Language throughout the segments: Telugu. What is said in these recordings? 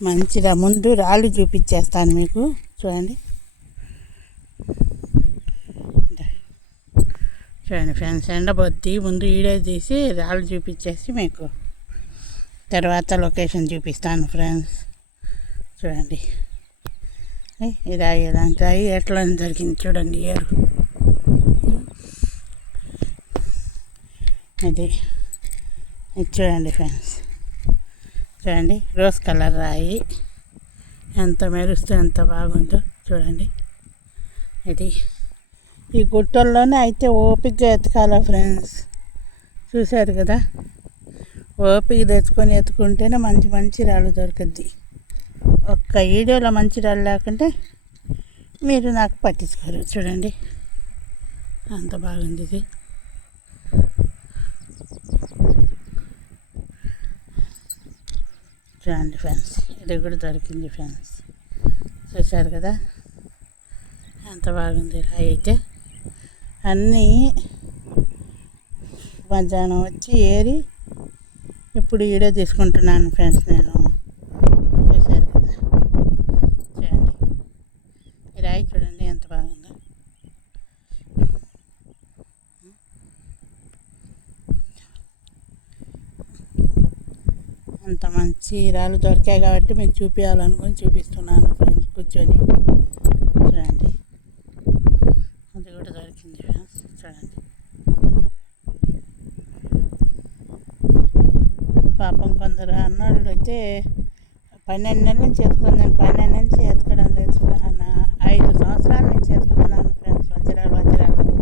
మంచిగా ముందు రాళ్ళు చూపించేస్తాను మీకు. చూడండి చూడండి ఫ్రెండ్స్, ఎండబొద్ది ముందు వీడియో తీసి రాళ్ళు చూపించేసి మీకు తర్వాత లొకేషన్ చూపిస్తాను ఫ్రెండ్స్. చూడండి ఈ రాయి ఇలాంటి రాయి ఎట్లా జరిగింది చూడండి. ఏరు ఇది చూడండి ఫ్రెండ్స్. చూడండి రోజ్ కలర్ రాయి ఎంత మెరుస్తూ ఎంత బాగుందో చూడండి. ఇది ఈ గుట్టల్లోనే అయితే ఓపికగా ఎతకాల ఫ్రెండ్స్. చూశారు కదా, ఓపిక తెచ్చుకొని ఎత్తుకుంటేనే మంచి మంచి రాళ్ళు దొరుకుద్ది. ఒక్క వీడియోలో మంచి రాళ్ళు లేకుంటే మీరు నాకు పట్టించుకోరు. చూడండి అంత బాగుంది ఇది. చూడండి ఫ్రెండ్స్, ఇది కూడా దొరికింది ఫ్రెండ్స్. చూశారు కదా ఎంత బాగుంది రాయి అయితే. అన్నీ మధ్యాహ్నం వచ్చి ఏరి ఇప్పుడు వీడియో తీసుకుంటున్నాను ఫ్రెండ్స్ నేను. చూశారు కదా, చూడండి ఈ రాయి చూడండి ఎంత బాగుందో. అంత మంచి రాళ్ళు దొరికాయి కాబట్టి మీకు చూపించాలనుకొని చూపిస్తున్నాను ఫ్రెండ్స్. కూర్చొని చూడండి, అది కూడా దొరికింది ఫ్రెండ్స్. చూడండి పాపం కొందరు అన్నోళ్ళు అయితే 12 నెలల నుంచి ఎత్తుకుని, నేను 12 నుంచి ఎత్తుకోవడం లేదు. 5 సంవత్సరాల నుంచి ఎత్తుకుతున్నాను ఫ్రెండ్స్. వజ్రాలని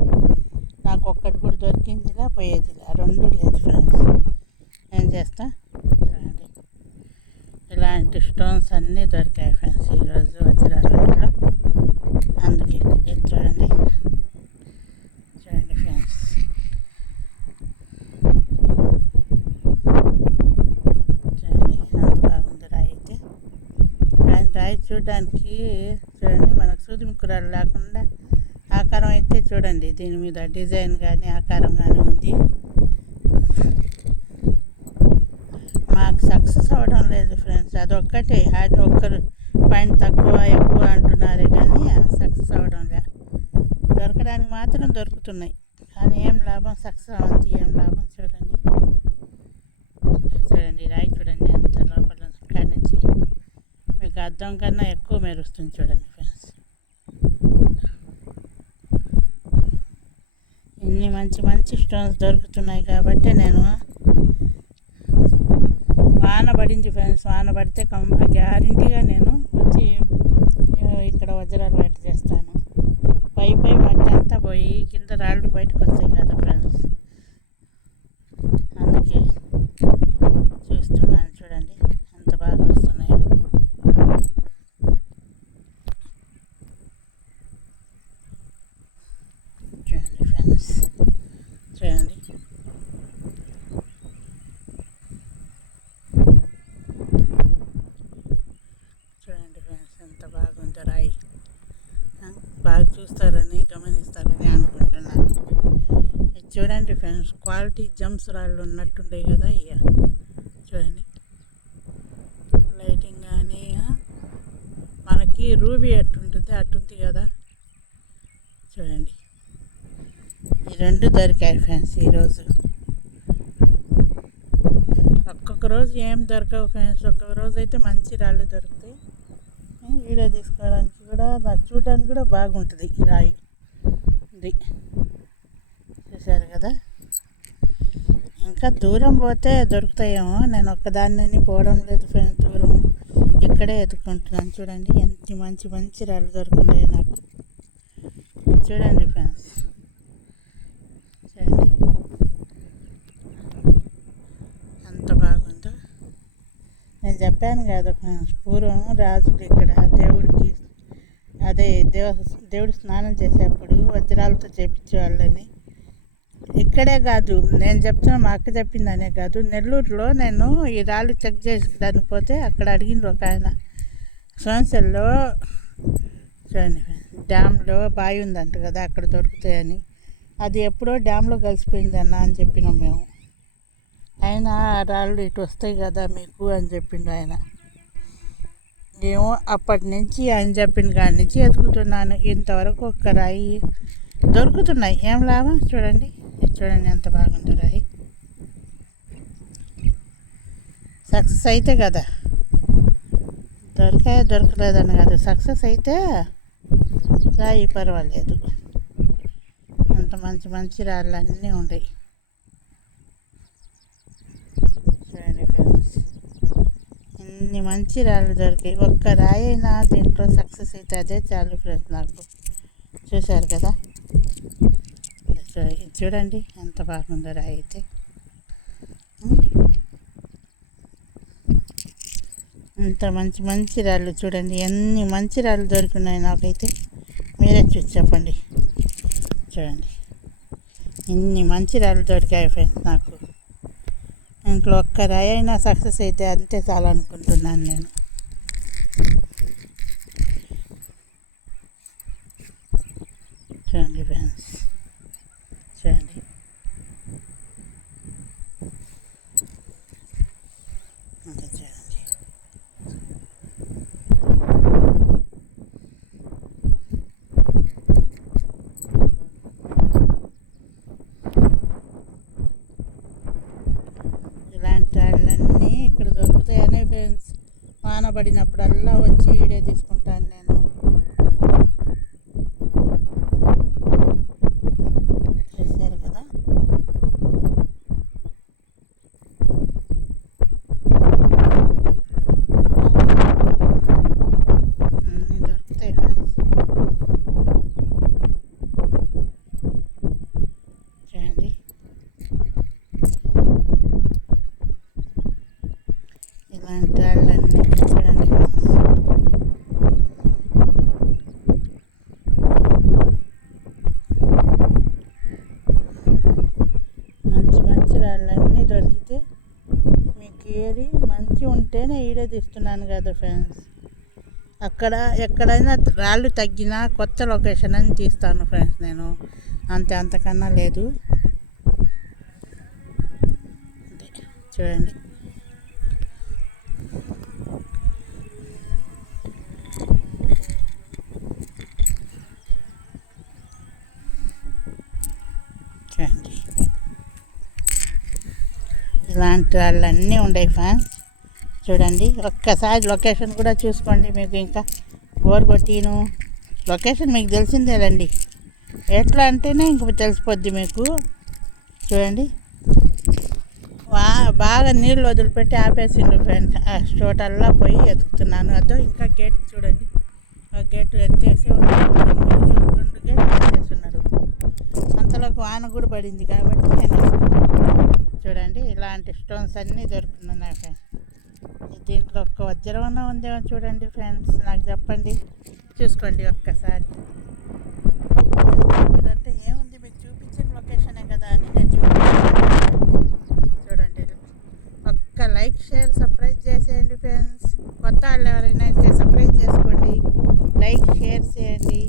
నాకు ఒక్కటి కూడా దొరికిందిగా పోయేదిగా, 2 లేదు ఫ్రెండ్స్. ఏం చేస్తా. చూడండి ఇలాంటి స్టోన్స్ అన్నీ దొరికాయి ఫ్రెండ్స్ ఈరోజు వజ్రాలలో. అందుకే ఇది చూడండి. చూడండి ఫ్రెండ్స్, చూడండి అంత బాగుంది రాయి అయితే. రాయి చూడడానికి చూడండి, మనకు సూది ముక్కురాలు లేకుండా ఆకారం అయితే చూడండి. దీని మీద డిజైన్ కానీ ఆకారం కానీ ఉంది. మాకు సక్సెస్ అవ్వడం లేదు ఫ్రెండ్స్, అదొక్కటే. అది ఒక్కరు పాయింట్ తక్కువ ఎక్కువ అంటున్నారే కానీ సక్సెస్ అవ్వడం లే. దొరకడానికి మాత్రం దొరుకుతున్నాయి కానీ ఏం లాభం, సక్సెస్ అవ్వంతి ఏం లాభం. చూడండి చూడండి రాయి చూడండి ఎంత లోపల కాడి నుంచి మీకు అద్దం కన్నా ఎక్కువ మెరుస్తుంది. చూడండి ఫ్రెండ్స్, ఇన్ని మంచి మంచి స్టోన్స్ దొరుకుతున్నాయి కాబట్టి నేను వాన పడింది ఫ్రెండ్స్. వాన పడితే గ్యారెంటీగా నేను వచ్చి ఇక్కడ వజ్రాలు వేట చేస్తాను. పై మట్టి అంతా పోయి కింద రాళ్ళు బయటకు వస్తాయి కదా ఫ్రెండ్స్, అందుకే చూస్తున్నాను. చూడండి ఎంత బాగా వస్తున్నాయో. చూడండి ఫ్రెండ్స్, చూడండి చూడండి ఫ్రెండ్స్ ఎంత బాగుందో రాయి. బాగా చూస్తారని గమనిస్తారని అనుకుంటున్నాను. ఇది చూడండి ఫ్రెండ్స్, క్వాలిటీ జమ్స్ రాళ్ళు ఉన్నట్టుంటాయి కదా. ఇక చూడండి లైటింగ్ కానీ మనకి రూబీ ఎట్టుంటుంది అట్టుంది కదా. చూడండి ఈ 2 దొరికాయి ఫ్రెండ్స్ ఈరోజు. ఒక్కొక్క రోజు ఏం దొరకవు ఫ్రెండ్స్, ఒక్కొక్క రోజు అయితే మంచి రాళ్ళు దొరుకుతాయి. వీడియో తీసుకోవడానికి కూడా నాకు చూడడానికి కూడా బాగుంటుంది ఈ రాయి. ఇది చూశారు కదా, ఇంకా దూరం పోతే దొరుకుతాయేమో. నేను ఒక్కదాన్ని పోవడం లేదు ఫ్రెండ్స్, దూరం ఇక్కడే ఎత్తుకుంటున్నాను. చూడండి ఎంత మంచి మంచి రాళ్ళు దొరుకుతున్నాయి నాకు. చూడండి ఫ్రెండ్స్, చూడండి ఎంత బాగుందో. నేను చెప్పాను కదా ఫ్రెండ్స్, పూర్వం రాజులు ఇక్కడ దేవుడికి అదే దేవుడు స్నానం చేసేప్పుడు వజ్రాలతో చేపించేవాళ్ళని. ఇక్కడే కాదు నేను చెప్తున్నా, మా అక్క చెప్పిందనే కాదు, నెల్లూరులో నేను ఈ రాళ్ళు చెక్ చేసేదానికి పోతే అక్కడ అడిగింది ఒక ఆయన, సోన్సెల్లో చూడండి డ్యామ్లో బావి ఉందంట కదా అక్కడ దొరుకుతాయని. అది ఎప్పుడో డ్యామ్లో కలిసిపోయింది అన్న అని చెప్పినాం మేము. ఆయన రాళ్ళు ఇటు వస్తాయి కదా మీకు అని చెప్పిండు ఆయన. ఏమో అప్పటి నుంచి ఆయన చెప్పిన కాడి నుంచి ఎతుకుతున్నాను. ఇంతవరకు ఒక్క రాయి దొరుకుతున్నాయి, ఏం లాభం? చూడండి, చూడండి ఎంత బాగుందో రాయి. సక్సెస్ అయితే కదా, దొరకలేదని కాదు, సక్సెస్ అయితే రాయి పర్వాలేదు. అంత మంచి మంచి రాళ్ళు అన్నీ ఉన్నాయి. చూడండి ఫ్రెండ్స్, ఇన్ని మంచి రాళ్ళు దొరికాయి. ఒక్క రాయి అయినా దీంట్లో సక్సెస్ అయితే అదే చాలు ఫ్రెండ్స్ నాకు. చూశారు కదా, చూడండి ఎంత బాగుందో రాయి అయితే. ఇంత మంచి మంచి రాళ్ళు చూడండి, ఎన్ని మంచి రాళ్ళు దొరికినాయి నాకైతే. మీరే చూసి చెప్పండి. చూడండి ఇన్ని మంచి రాళ్ళు దొరికాయి ఫ్రెండ్స్ నాకు. ఇంట్లో ఒక్క రాయి అయినా సక్సెస్ అయితే అంతే చాలా అనుకుంటున్నాను నేను. చూడండి ఫ్రెండ్స్, చూడండి ఇంకా చూడండి. ఇలాంటి రాళ్ళన్నీ ఇక్కడ దొరుకుతాయనే ఫ్రెండ్స్ వాన పడినప్పుడల్లా వచ్చి ఈడే తీసుకుంటాను నేను. చూసారు కదా, అన్నీ దొరుకుతాయి ఫ్రెండ్స్. చూడండి ఇలాంటి రాళ్ళన్నీ చూడండి ఫ్రెండ్స్. మంచి మంచి రాళ్ళన్నీ దొరికితే మీకు ఏది మంచి ఉంటేనే ఈడే తీస్తున్నాను కదా ఫ్రెండ్స్. అక్కడ ఎక్కడైనా రాళ్ళు తగ్గినా కొత్త లొకేషన్ అని తీస్తాను ఫ్రెండ్స్ నేను, అంతే, అంతకన్నా లేదు. చూడండి చూడండి ఇలాంటి వాళ్ళు అన్నీ ఉన్నాయి ఫ్రెండ్స్. చూడండి ఒక్కసారి లొకేషన్ కూడా చూసుకోండి, మీకు ఇంకా బోర్ కొట్టిను. లొకేషన్ మీకు తెలిసిందేలండి, ఎట్లా అంటేనే ఇంక తెలిసిపోద్ది మీకు. చూడండి బాగా నీళ్ళు వదిలిపెట్టి ఆపేసిండు ఫ్రెండ్స్. ఆ చోటల్లా పోయి ఎతుకుతున్నాను. అదో ఇంకా గేట్ చూడండి, ఆ గేట్ ఎత్తేసి ఉన్నారు, 2 గేట్లు ఎత్తేస్తున్నారు. అంతలోకి వాన కూడా పడింది కాబట్టి నేను చూడండి ఇలాంటి స్టోన్స్ అన్నీ దొరుకుతున్నాయి ఫ్రెండ్స్. దీంట్లో ఒక్క వజ్రం అన్నా ఉందేమో చూడండి ఫ్రెండ్స్, నాకు చెప్పండి, చూసుకోండి ఒక్కసారి. అంటే ఏముంది, మీకు చూపించిన లొకేషనే కదా అని నేను చూడండి. ఒక్క లైక్, షేర్, సబ్స్క్రైబ్ చేసేయండి ఫ్రెండ్స్. కొత్త వాళ్ళు ఎవరైనా అయితే సబ్స్క్రైబ్ చేసుకోండి, లైక్, షేర్ చేయండి.